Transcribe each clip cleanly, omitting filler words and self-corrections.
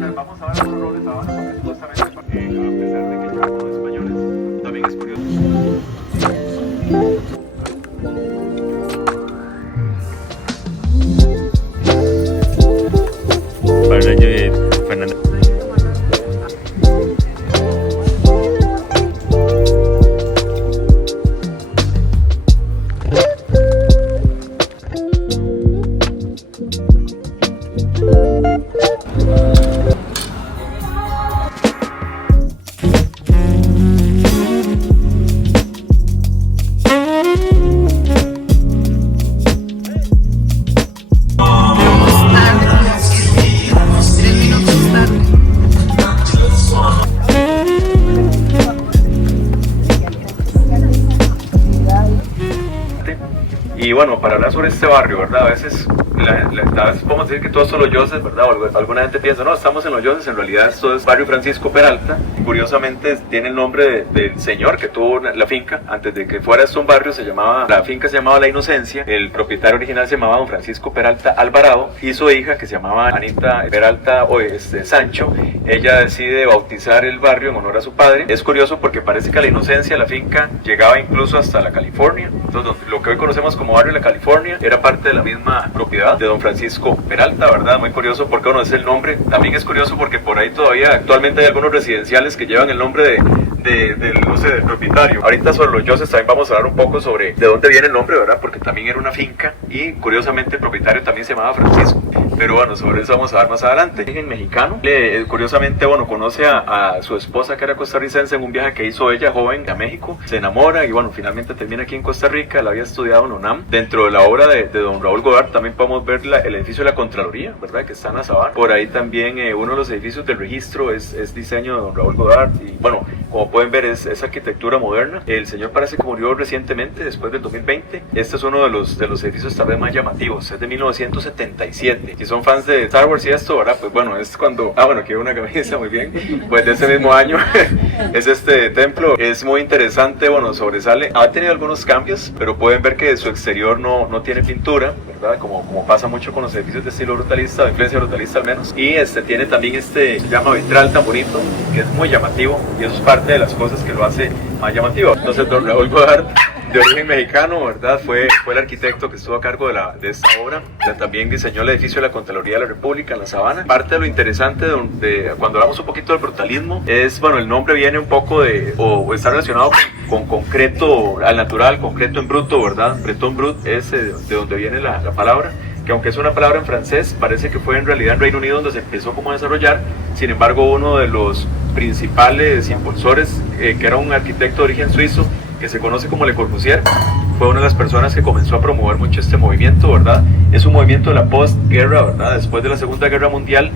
Vamos a ver otros roles ahora, porque supuestamente, a pesar de que llevan los españoles, también es curioso. Para yo, Fernando. Y bueno, para hablar sobre este barrio, ¿verdad? A veces podemos decir que todos son los Yoses, ¿verdad? O alguna gente piensa, no, estamos en los Yoses, en realidad esto es Barrio Francisco Peralta. Curiosamente tiene el nombre del señor que tuvo la finca. Antes de que fuera esto un barrio, la finca se llamaba La Inocencia. El propietario original se llamaba don Francisco Peralta Alvarado y su hija, que se llamaba Anita Peralta Sancho, ella decide bautizar el barrio en honor a su padre. Es curioso porque parece que a La Inocencia, la finca, llegaba incluso hasta la California. Entonces, lo que hoy conocemos como Barrio La California era parte de la misma propiedad de don Francisco Peralta, ¿verdad? Muy curioso porque uno es el nombre. También es curioso porque por ahí todavía actualmente hay algunos residenciales que llevan el nombre del propietario. Ahorita sobre los Yoses también vamos a hablar un poco sobre de dónde viene el nombre, ¿verdad? Porque también era una finca y curiosamente el propietario también se llamaba Francisco. Pero bueno, sobre eso vamos a ver más adelante. En mexicano, curiosamente, bueno, conoce a su esposa que era costarricense en un viaje que hizo ella joven a México. Se enamora y bueno, finalmente termina aquí en Costa Rica. La había estudiado en UNAM. Dentro de la obra de don Raúl Godard también podemos ver el edificio de la Contraloría, ¿verdad? Que está en la Sabana. Por ahí también uno de los edificios del registro es diseño de don Raúl Godard. Y bueno, como pueden ver es arquitectura moderna. El señor parece que murió recientemente, después del 2020. Este es uno de los edificios tal vez más llamativos. Es de 1977. Si son fans de Star Wars y esto, ¿verdad? Pues bueno, es cuando... bueno, que una camisa, muy bien. Pues de ese mismo año es este templo. Es muy interesante, bueno, sobresale. Ha tenido algunos cambios, pero pueden ver que su exterior no tiene pintura, ¿verdad? Como pasa mucho con los edificios de estilo brutalista, de influencia brutalista al menos. Y tiene también se llama vitral tan bonito, que es muy llamativo, y eso es parte de las cosas que lo hace más llamativo. Entonces, don Raúl Godard, de origen mexicano, ¿verdad? Fue el arquitecto que estuvo a cargo de esta obra. También diseñó el edificio de la Contraloría de la República en la Sabana. Parte de lo interesante cuando hablamos un poquito del brutalismo es, bueno, el nombre viene un poco o está relacionado con concreto al natural, concreto en bruto, ¿verdad? Breton brut es de donde viene la palabra, que aunque es una palabra en francés, parece que fue en realidad en Reino Unido donde se empezó como a desarrollar. Sin embargo, uno de los principales impulsores, que era un arquitecto de origen suizo, que se conoce como Le Corbusier, fue una de las personas que comenzó a promover mucho este movimiento, ¿verdad? Es un movimiento de la postguerra, ¿verdad? Después de la Segunda Guerra Mundial,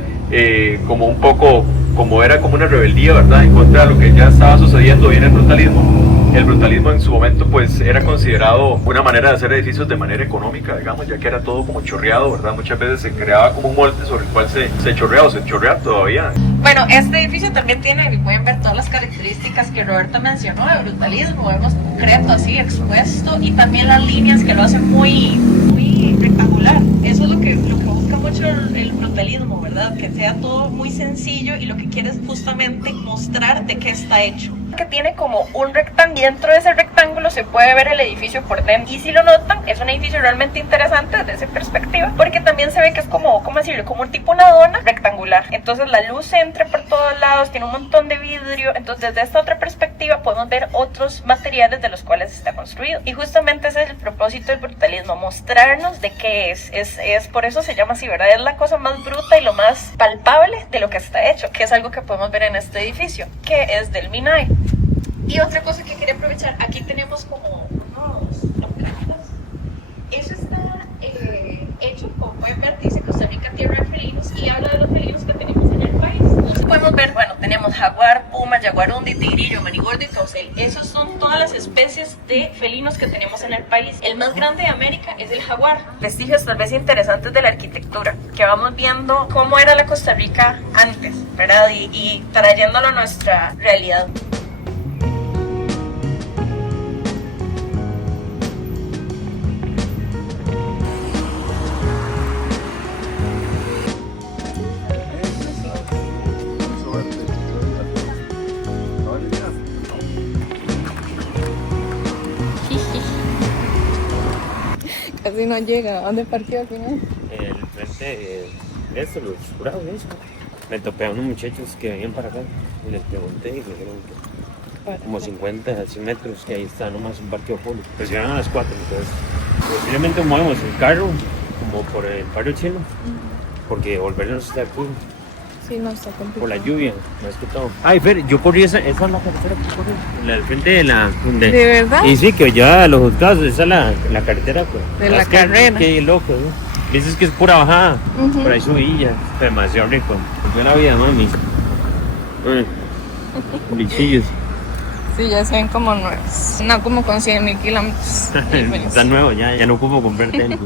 como un poco, como era como una rebeldía, ¿verdad? En contra de lo que ya estaba sucediendo, viene el brutalismo. El brutalismo en su momento pues era considerado una manera de hacer edificios de manera económica, digamos, ya que era todo como chorreado, ¿verdad? Muchas veces se creaba como un molde sobre el cual se chorreaba o se chorrea todavía. Bueno, este edificio también tiene, pueden ver todas las características que Roberto mencionó de brutalismo, vemos concreto así expuesto y también las líneas que lo hacen muy rectangular. Eso es lo que busca mucho el brutalismo, ¿verdad? Que sea todo muy sencillo y lo que quiere es justamente mostrar de qué está hecho. Que tiene como un rectángulo y dentro de ese rectángulo se puede ver el edificio por dentro. Y si lo notan, es un edificio realmente interesante desde esa perspectiva, porque también se ve que es como, ¿cómo decirlo? Como un tipo una dona rectangular. Entonces la luz entra por todos lados, tiene un montón de vidrio. Entonces desde esta otra perspectiva podemos ver otros materiales de los cuales está construido. Y justamente ese es el propósito del brutalismo, mostrarnos de qué es por eso se llama así, ¿verdad? Es la cosa más bruta y lo más palpable de lo que está hecho, que es algo que podemos ver en este edificio, que es del Minay. Y otra cosa que quería aprovechar, aquí tenemos como unos plaquitas. Eso está hecho, como pueden ver, dice Costa Rica tierra de felinos y habla de los felinos que tenemos en el país. Entonces podemos ver, bueno, tenemos jaguar, puma, jaguarundi, tigrillo, manigordo y caucel. Esas son todas las especies de felinos que tenemos en el país. El más grande de América es el jaguar. Vestigios tal vez interesantes de la arquitectura, que vamos viendo cómo era la Costa Rica antes, ¿verdad? Y trayéndolo a nuestra realidad. casi no llega. ¿Dónde parqueó al final? El frente de esto, los jurados, eso. Me topé a unos muchachos que venían para acá y les pregunté y me dijeron que como 50 a 100 metros, que ahí está nomás un parqueo público. Pues llegan a las 4, entonces posiblemente movemos el carro como por el barrio chino, porque volvernos de aquí Sí, no está complicado. por la lluvia, más que todo. Ay, Fer, yo corrí esa es la carretera que corrí, la del frente de la... ¿De verdad? Y sí, que ya a los juzgados, esa es la carretera, pues. De la Es que- carrera. Qué loco, ¿no? Dices que es pura bajada, por ahí subilla, demasiado rico. Buena vida, mami. Bichillos. Sí, ya se ven como nuevos. No como con 100.000 kilómetros. de diferencia. Está nuevo, ya no ocupo comprar tenis.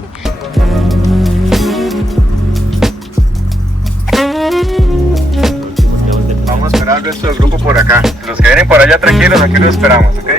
Vamos a esperar al resto del grupo por acá. Los que vienen por allá tranquilos, aquí los esperamos, ¿ok?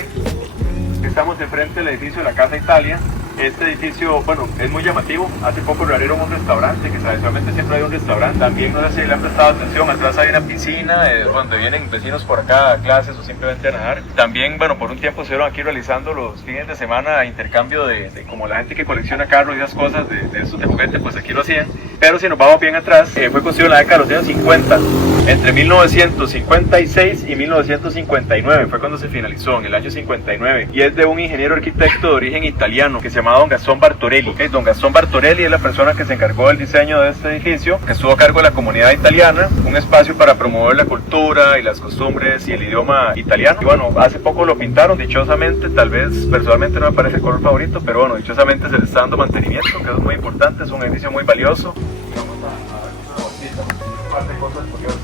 Estamos enfrente del edificio de la Casa Italia. Este edificio, bueno, es muy llamativo. Hace poco reabrieron un restaurante, que tradicionalmente siempre hay un restaurante. También, no sé si le han prestado atención, atrás hay una piscina donde vienen vecinos por acá a clases o simplemente a nadar. También, bueno, por un tiempo se fueron aquí realizando los fines de semana intercambio de como la gente que colecciona carros y esas cosas de estos de juguete, pues aquí lo hacían. Pero si nos vamos bien atrás, fue construido en la década de los años 50. Entre 1956 y 1959 fue cuando se finalizó, en el año 59. Y es de un ingeniero arquitecto de origen italiano que se llama Don Gastón Bartorelli. Don Gastón Bartorelli es la persona que se encargó del diseño de este edificio, que estuvo a cargo de la comunidad italiana, un espacio para promover la cultura y las costumbres y el idioma italiano. Y bueno, hace poco lo pintaron, dichosamente, tal vez personalmente no me parece el color favorito, pero bueno, dichosamente se le está dando mantenimiento, que es muy importante, es un edificio muy valioso. Vamos a ver una bolsita, un par de cosas curiosas.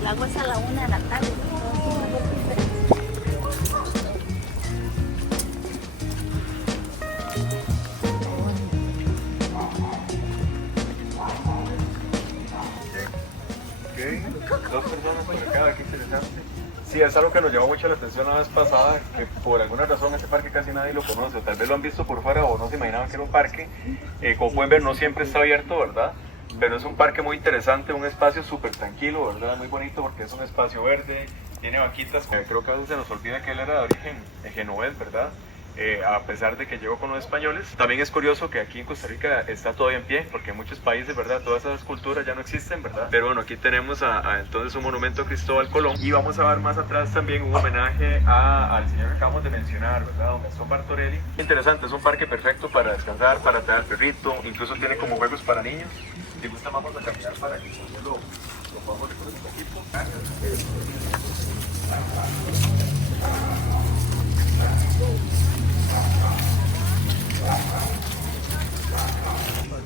El agua es a la 1 de la tarde. Dos personas por acá, qué interesante. Sí, es algo que nos llamó mucho la atención la vez pasada, que por alguna razón este parque casi nadie lo conoce, o tal vez lo han visto por fuera o no se imaginaban que era un parque. Como pueden ver, no siempre está abierto, ¿verdad? Pero es un parque muy interesante, un espacio súper tranquilo, ¿verdad? Muy bonito porque es un espacio verde, tiene banquitas. Creo que a veces se nos olvida que él era de origen genovés, ¿verdad? A pesar de que llegó con los españoles. También es curioso que aquí en Costa Rica está todavía en pie, porque en muchos países, ¿verdad? Todas esas culturas ya no existen, ¿verdad? Pero bueno, aquí tenemos entonces un monumento a Cristóbal Colón. Y vamos a ver más atrás también un homenaje al señor que acabamos de mencionar, ¿verdad? Don Gastón Bartorelli. Interesante, es un parque perfecto para descansar, para traer al perrito, incluso tiene como juegos para niños. Si gusta, vamos a caminar para que lo podamos recorrer un poquito.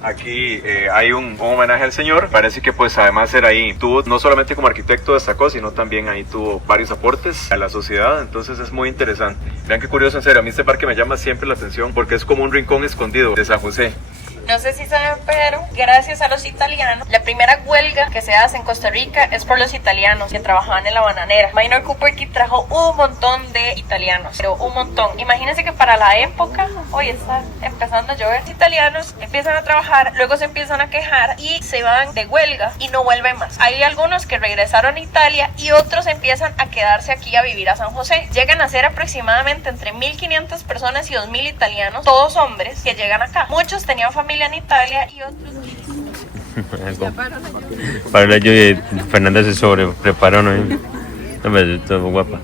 Aquí hay un homenaje al señor. Parece que pues además era ahí, tuvo no solamente como arquitecto destacó, sino también ahí tuvo varios aportes a la sociedad. Entonces es muy interesante. Vean qué curioso, en serio, a mí este parque me llama siempre la atención porque es como un rincón escondido de San José. No sé si saben, pero gracias a los italianos, la primera huelga que se hace en Costa Rica es por los italianos que trabajaban en la bananera. Minor Cooper Key trajo un montón de italianos, pero un montón. Imagínense que para la época, hoy está empezando a llover, los italianos empiezan a trabajar, luego se empiezan a quejar y se van de huelga y no vuelven más. Hay algunos que regresaron a Italia y otros empiezan a quedarse aquí a vivir a San José. Llegan a ser aproximadamente entre 1.500 personas y 2.000 italianos, todos hombres, que llegan acá. Muchos tenían familia en Italia y otros Para la lluvia, Fernanda se sobrepreparó, ¿no? No, todo guapa.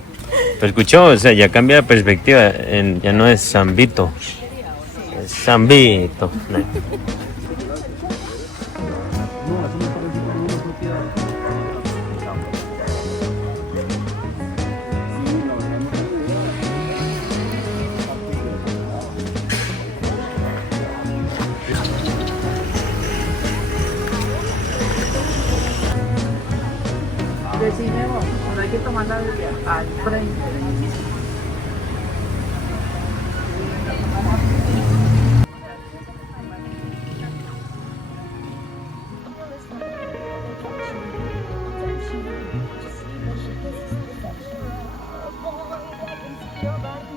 Pero escuchó, o sea, ya cambia la perspectiva, ya no es San Vito, es San Vito. ¿No? Decime vos, no hay que tomar la bebida al frente.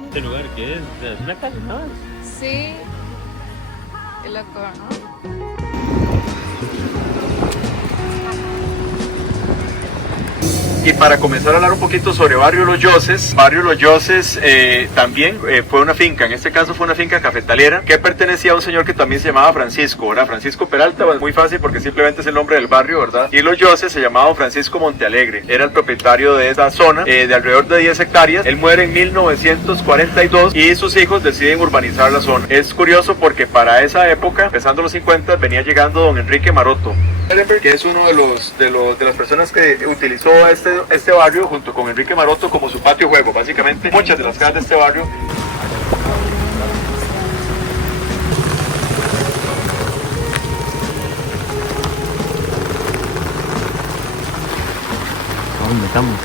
¿Este lugar qué es? ¿Es una casa, no? Sí. Qué loco, ¿no? Y para comenzar a hablar un poquito sobre Barrio Los Yoses también fue una finca, en este caso fue una finca cafetalera que pertenecía a un señor que también se llamaba Francisco, ¿verdad? Francisco Peralta, pues muy fácil porque simplemente es el nombre del barrio, ¿verdad? Y Los Yoses se llamaba Francisco Montealegre, era el propietario de esa zona de alrededor de 10 hectáreas. Él muere en 1942 y sus hijos deciden urbanizar la zona. Es curioso porque para esa época, empezando los 50, venía llegando don Enrique Maroto, que es uno de las personas que utilizó este barrio junto con Enrique Maroto como su patio juego. Básicamente muchas de las casas de este barrio. ¿Dónde estamos?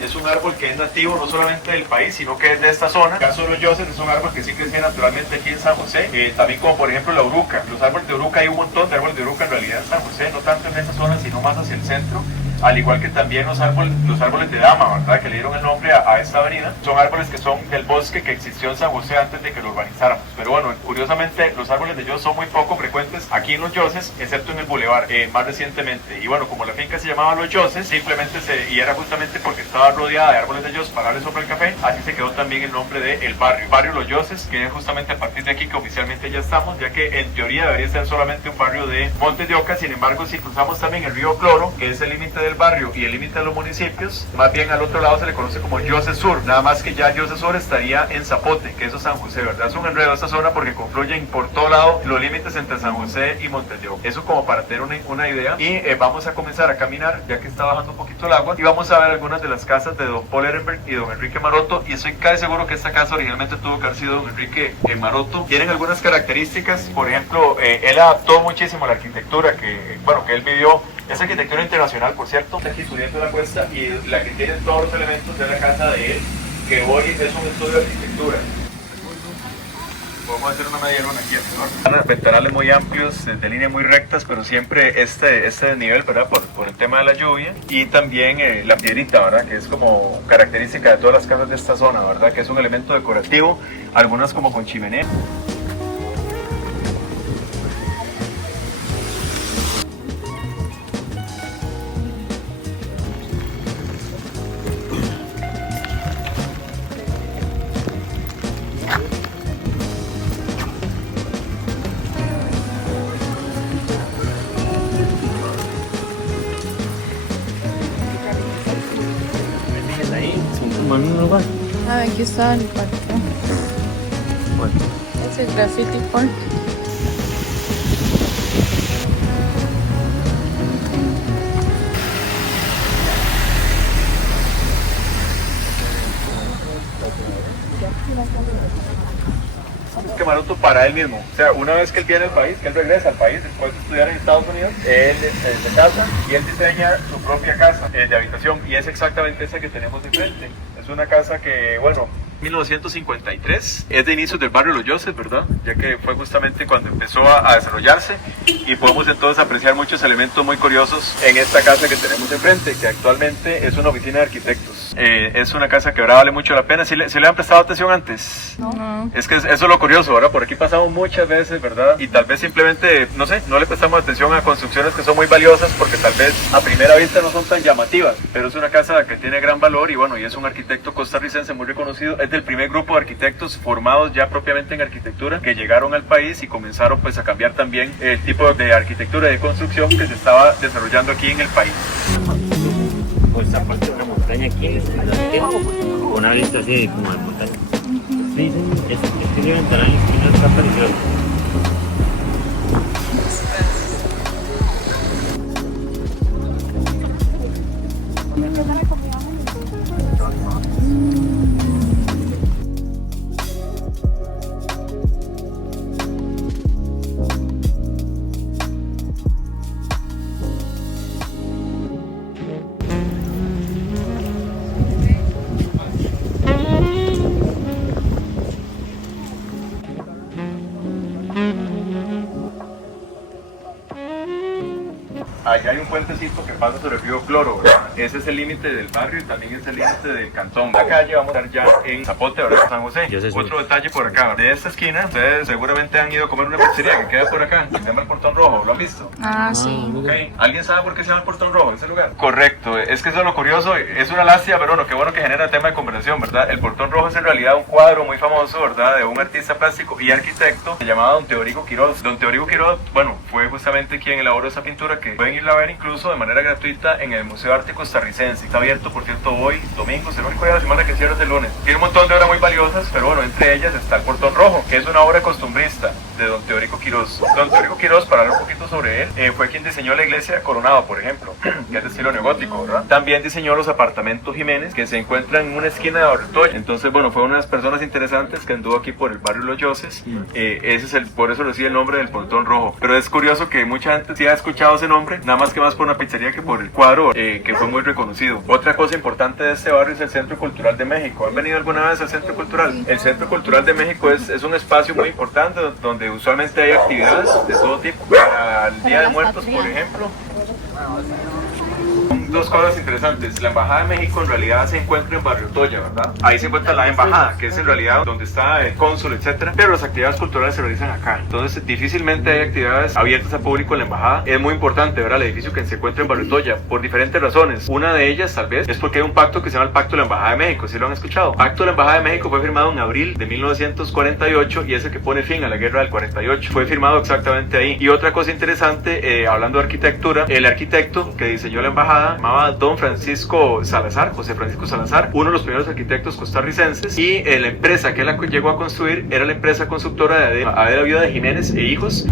Es un árbol que es nativo no solamente del país, sino que es de esta zona. El caso de Los Yoses es un árbol que sí crecía naturalmente aquí en San José, también como por ejemplo la uruca. Los árboles de uruca, hay un montón de árboles de uruca en realidad en San José, no tanto en esa zona, sino más hacia el centro. Al igual que también los árboles de dama, ¿verdad? Que le dieron el nombre a esta avenida. Son árboles que son del bosque que existió en San José antes de que lo urbanizaran. Pero bueno, curiosamente los árboles de Yos son muy poco frecuentes aquí en Los Yoses, excepto en el bulevar, más recientemente. Y bueno, como la finca se llamaba Los Yoses, simplemente y era justamente porque estaba rodeada de árboles de Yos para darle sombra al café, así se quedó también el nombre del barrio Los Yoses, que es justamente a partir de aquí que oficialmente ya estamos, ya que en teoría debería ser solamente un barrio de Montes de Oca. Sin embargo, si cruzamos también el río Cloro, que es el límite del barrio y el límite de los municipios, más bien al otro lado se le conoce como Yoses Sur, nada más que ya Yoses Sur estaría en Zapote, que eso es San José, ¿verdad? Es un enredo esta zona porque confluyen por todo lado los límites entre San José y Montes de Oca. Eso como para tener una idea. Y vamos a comenzar a caminar, ya que está bajando un poquito el agua, y vamos a ver algunas de las casas de don Paul Ehrenberg y don Enrique Maroto, y estoy casi seguro que esta casa originalmente tuvo que haber sido don Enrique Maroto. Tienen algunas características, por ejemplo, él adaptó muchísimo la arquitectura que él vivió. Es arquitectura internacional, por cierto. Está aquí subiendo la cuesta y la que tiene todos los elementos de la casa de él, que hoy es un estudio de arquitectura. Podemos hacer una media luna aquí alrededor. Ventanales muy amplios, de líneas muy rectas, pero siempre este desnivel, ¿verdad? Por el tema de la lluvia. Y también la piedrita, ¿verdad? Que es como característica de todas las casas de esta zona, ¿verdad? Que es un elemento decorativo, algunas como con chimenea. Ah, aquí está el parque. Bueno. Es el Graffiti Park. Que Maroto para él mismo, o sea, una vez que él viene al país, que él regresa al país después de estudiar en Estados Unidos, él se casa y él diseña su propia casa de habitación, y es exactamente esa que tenemos de frente. Es una casa que, bueno, 1953, es de inicios del barrio Los Yoses, ¿verdad? Ya que fue justamente cuando empezó a desarrollarse, y podemos entonces apreciar muchos elementos muy curiosos en esta casa que tenemos enfrente, que actualmente es una oficina de arquitectos. Es una casa que ahora vale mucho la pena. ¿Sí le han prestado atención antes? No. Es que eso es lo curioso, ¿verdad? Por aquí pasamos muchas veces, ¿verdad? Y tal vez simplemente, no sé, no le prestamos atención a construcciones que son muy valiosas porque tal vez a primera vista no son tan llamativas, pero es una casa que tiene gran valor, y bueno, y es un arquitecto costarricense muy reconocido. Es del primer grupo de arquitectos formados ya propiamente en arquitectura que llegaron al país y comenzaron pues a cambiar también el tipo de arquitectura y de construcción que se estaba desarrollando aquí en el país. Pues esta parte de una montaña aquí, con una vista así como de montaña. Sí, tiene ventanales que no está apareciendo. allá hay un puentecito que pasa sobre el río Cloro, ¿verdad? Ese es el límite del barrio y también es el límite del cantón. La calle vamos a estar ya en Zapote, ahora en San José. Otro detalle por acá, de esta esquina, ustedes seguramente han ido a comer una pizzería que queda por acá, que se llama el Portón Rojo, ¿lo han visto? Ah, sí. Okay. ¿Alguien sabe por qué se llama el Portón Rojo ese lugar? Correcto, es que eso es lo curioso, es una lástima, pero bueno, qué bueno que genera tema de conversación, ¿verdad? El Portón Rojo es en realidad un cuadro muy famoso, ¿verdad? De un artista plástico y arquitecto llamado Don Teodorico Quiroz. Don Teodorico Quiroz, bueno, fue justamente quien elaboró esa pintura que pueden irla a ver incluso de manera gratuita en el Museo de Arte Costarricense. Está abierto, por cierto, hoy, domingo, es el único día de la semana que cierra es el lunes. Tiene un montón de obras muy valiosas, pero bueno, entre ellas está el Portón Rojo, que es una obra costumbrista de Don Teodorico Quiroz. Don Teodorico Quiroz, para hablar un poquito sobre él, fue quien diseñó la iglesia de Coronado, por ejemplo, que es de estilo neogótico, ¿verdad? También diseñó los apartamentos Jiménez, que se encuentran en una esquina de Ortoya. Entonces, bueno, fue una de las personas interesantes que anduvo aquí por el barrio Los Yoses. Ese es por eso recibe el nombre del Portón Rojo. Pero es curioso que mucha gente sí ha escuchado ese nombre, nada más que más por una pizzería que por el cuadro, que fue muy reconocido. Otra cosa importante de este barrio es el Centro Cultural de México. ¿Han venido alguna vez al Centro Cultural? El Centro Cultural de México es un espacio muy importante donde usualmente hay actividades de todo tipo. Para el Día de Muertos, por ejemplo. Dos cosas interesantes. La Embajada de México en realidad se encuentra en Barrio Toya, ¿verdad? Ahí se encuentra la embajada, que es en realidad donde está el cónsul, etcétera. Pero las actividades culturales se realizan acá. Entonces, difícilmente hay actividades abiertas a público en la embajada. Es muy importante, ¿verdad? El edificio que se encuentra en Barrio Toya, por diferentes razones. Una de ellas, tal vez, es porque hay un pacto que se llama el Pacto de laEmbajada de México. ¿Sí lo han escuchado? El Pacto de la Embajada de México fue firmado en abril de 1948 y es el que pone fin a la guerra del 48. Fue firmado exactamente ahí. Y otra cosa interesante, hablando de arquitectura, el arquitecto que diseñó la embajada llamaba Don Francisco Salazar, José Francisco Salazar, uno de los primeros arquitectos costarricenses, y la empresa que él llegó a construir era la empresa constructora de Adela Viuda de Jiménez e Hijos.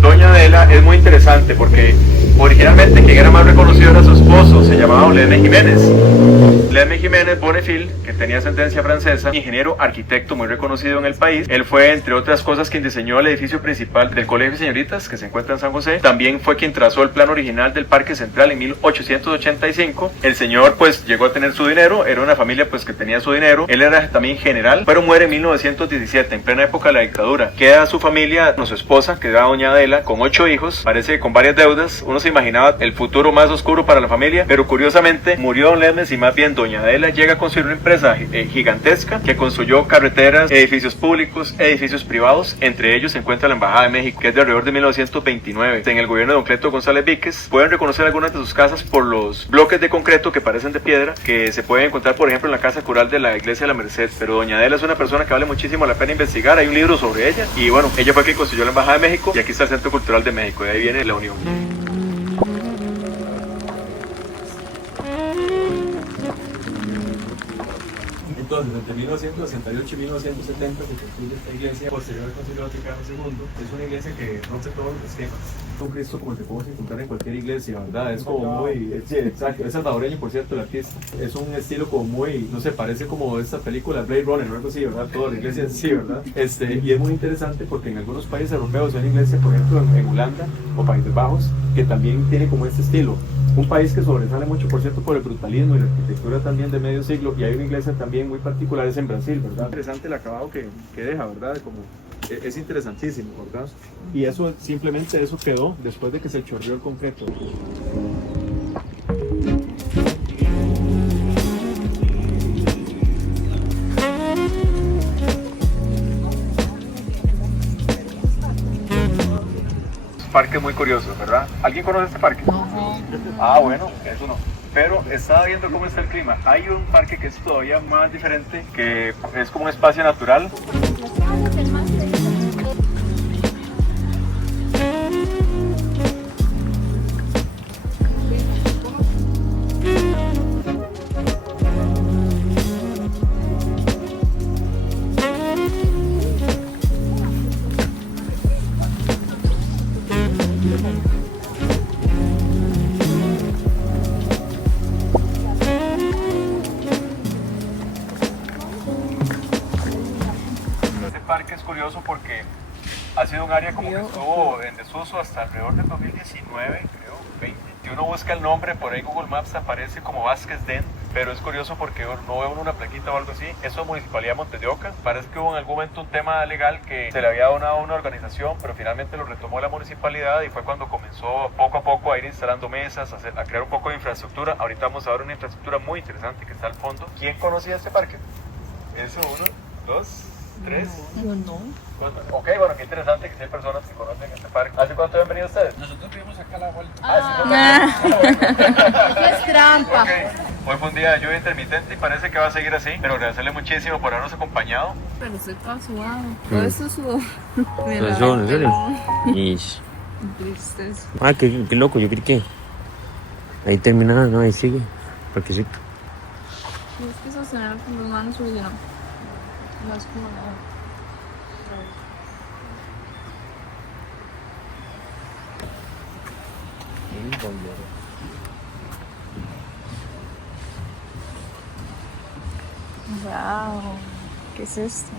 Doña Adela es muy interesante porque originalmente quien era más reconocido era su esposo, se llamaba Don Ledme Jiménez. Ledme Jiménez Bonnefil, que tenía ascendencia francesa, ingeniero arquitecto muy reconocido en el país. Él fue, entre otras cosas, quien diseñó el edificio principal del Colegio de Señoritas, que se encuentra en San José. También fue quien trazó el plan original del Parque Central en 1885. El señor, pues, llegó a tener su dinero, era una familia, pues, que tenía su dinero. Él era también general, pero muere en 1917, en plena época de la dictadura. Queda su familia, su esposa, que era doña Adela, con 8 hijos, parece con varias deudas. Uno se imaginaba el futuro más oscuro para la familia, pero curiosamente murió Don Ledme y más bien doña Adela llega a construir una empresa gigantesca que construyó carreteras, edificios públicos, edificios privados. Entre ellos se encuentra la Embajada de México, que es de alrededor de 1929. En el gobierno de Don Cleto González Víquez pueden reconocer algunas de sus casas por los bloques de concreto que parecen de piedra, que se pueden encontrar, por ejemplo, en la casa cural de la iglesia de la Merced. Pero doña Adela es una persona que vale muchísimo la pena investigar. Hay un libro sobre ella y bueno, ella fue quien construyó la Embajada de México y aquí está el Centro Cultural de México, de ahí viene la unión. Entonces, entre 1968 y 1970 se construye esta iglesia, posterior al Concilio Vaticano II. Es una iglesia que rompe todos los esquemas. Un Cristo como el que podemos encontrar en cualquier iglesia, ¿verdad? Es como muy... Sí, exacto. Es salvadoreño, por cierto, el artista. Es un estilo como muy... No sé, parece como esta película Blade Runner o algo así, ¿verdad? Toda la iglesia es así, ¿verdad? Y es muy interesante porque en algunos países europeos hay una iglesia, por ejemplo, en Holanda o Países Bajos, que también tiene como este estilo. Un país que sobresale mucho, por cierto, por el brutalismo y la arquitectura también de medio siglo, y hay una iglesia también muy particular, es en Brasil, ¿verdad? Interesante el acabado que deja, ¿verdad? Como, es interesantísimo, ¿verdad? Y eso, simplemente eso quedó después de que se chorreó el concreto. Parque muy curioso, ¿verdad? ¿Alguien conoce este parque? No. Ah, bueno, eso no. Pero estaba viendo cómo está el clima. Hay un parque que es todavía más diferente, que es como un espacio natural. Parque es curioso porque ha sido un área como que estuvo en desuso hasta alrededor del 2019, creo, 20. Si uno busca el nombre, por ahí Google Maps aparece como Vázquez Den, pero es curioso porque no veo una plaquita o algo así. Eso es Municipalidad de Montes de Oca. Parece que hubo en algún momento un tema legal que se le había donado a una organización, pero finalmente lo retomó la municipalidad y fue cuando comenzó poco a poco a ir instalando mesas, a crear un poco de infraestructura. Ahorita vamos a ver una infraestructura muy interesante que está al fondo. ¿Quién conocía este parque? Eso, 1, 2, 3. No. Ok, bueno, qué interesante que sí hay personas que conocen este parque. ¿Hace cuánto han venido ustedes? Nosotros vivimos acá a la vuelta. Eso es trampa. Ok, hoy fue un día de lluvia intermitente y parece que va a seguir así, pero agradecerle muchísimo por habernos acompañado. Pero estoy toda sudada. Todo eso sudó. ¿Eso, en serio? Ish. Tristeza. Ah, qué loco, yo creí que ahí terminaba, no, ahí sigue. Parquecito. Tienes que sostener con las manos y ya. No es como nada. Wow, ¿qué es esto?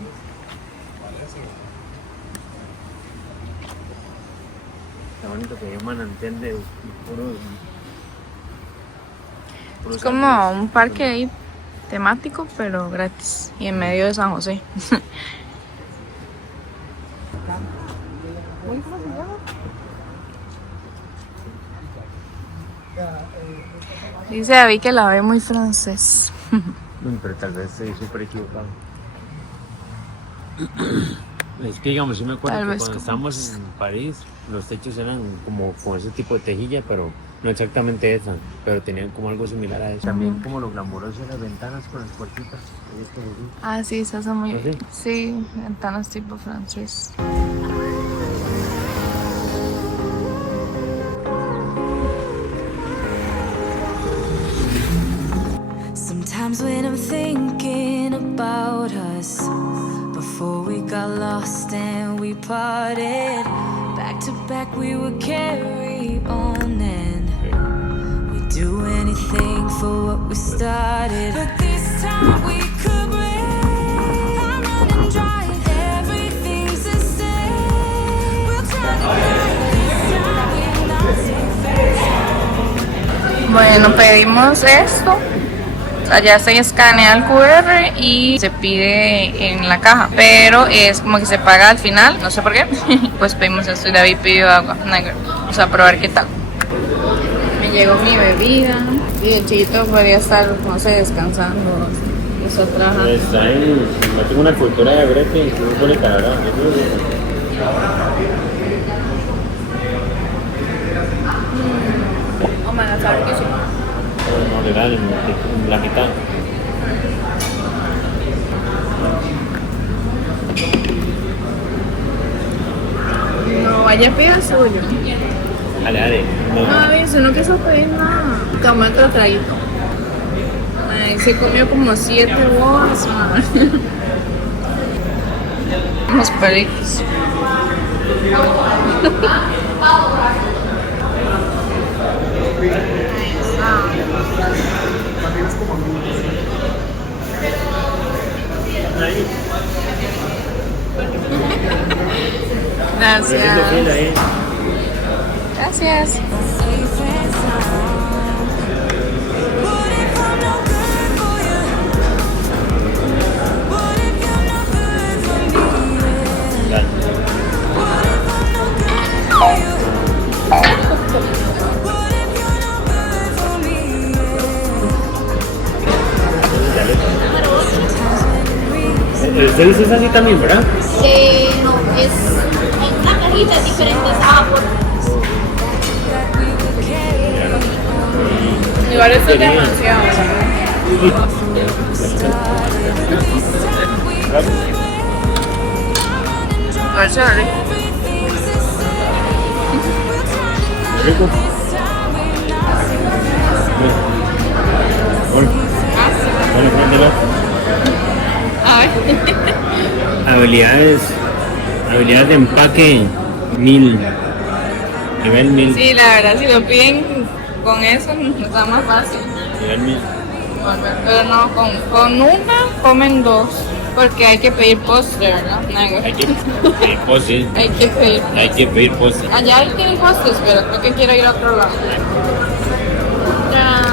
Está bonito que hay un manantial de puros Es como árboles. un parque ahí temático, pero gratis. Y en medio de San José. Dice David que la ve muy francés. Pero tal vez estoy súper equivocado. Es que digamos, sí me acuerdo Tal que vez cuando como- estábamos en París, los techos eran como con ese tipo de tejilla, pero no exactamente esa, pero tenían como algo similar a eso. También como lo glamuroso de las ventanas con las puertitas. Ah, sí, esas son muy... ¿Ah, sí? Sí, ventanas tipo francés. Sometimes when I'm thinking about us, before we got lost and we parted, back to back we would carry on and we'd do anything for what we started. But this time we could break. I'm running dry, everything's the same. We'll try to this time we're not safe. Bueno, pedimos esto. Allá se escanea el QR y se pide en la caja, pero es como que se paga al final, no sé por qué. Pues pedimos esto y David pidió agua. Vamos a probar qué tal. Me llegó mi bebida y el chiquito podría estar, no sé, descansando. Eso trabaja. Pues ahí, yo tengo una cultura de brete y se me pone cargado. Oh, man, está riquísimo. Moderar en la mitad. No, vaya pida el suyo. Dale, dale. No, David, si no quiso pedir nada. Toma otro traguito. Ay, se comió como 7 bobas, man. Unos pericos. Gracias. Gracias. ¿Usted dice es así también, verdad? No, es en una cajita diferente sabor. Igual esto es demasiado. Sorry. Rico. Bueno, préndelo. Habilidades de empaque 1000. Nivel 1000. Sí, la verdad, si lo piden con eso, está más fácil. Nivel 1000. Pero no, con una comen 2. Porque hay que pedir postre, ¿verdad? Hay que pedir postre. Hay que pedir. Hay que pedir postre. Allá hay que ir postres, pero creo que quiero ir a otro lado. Ya.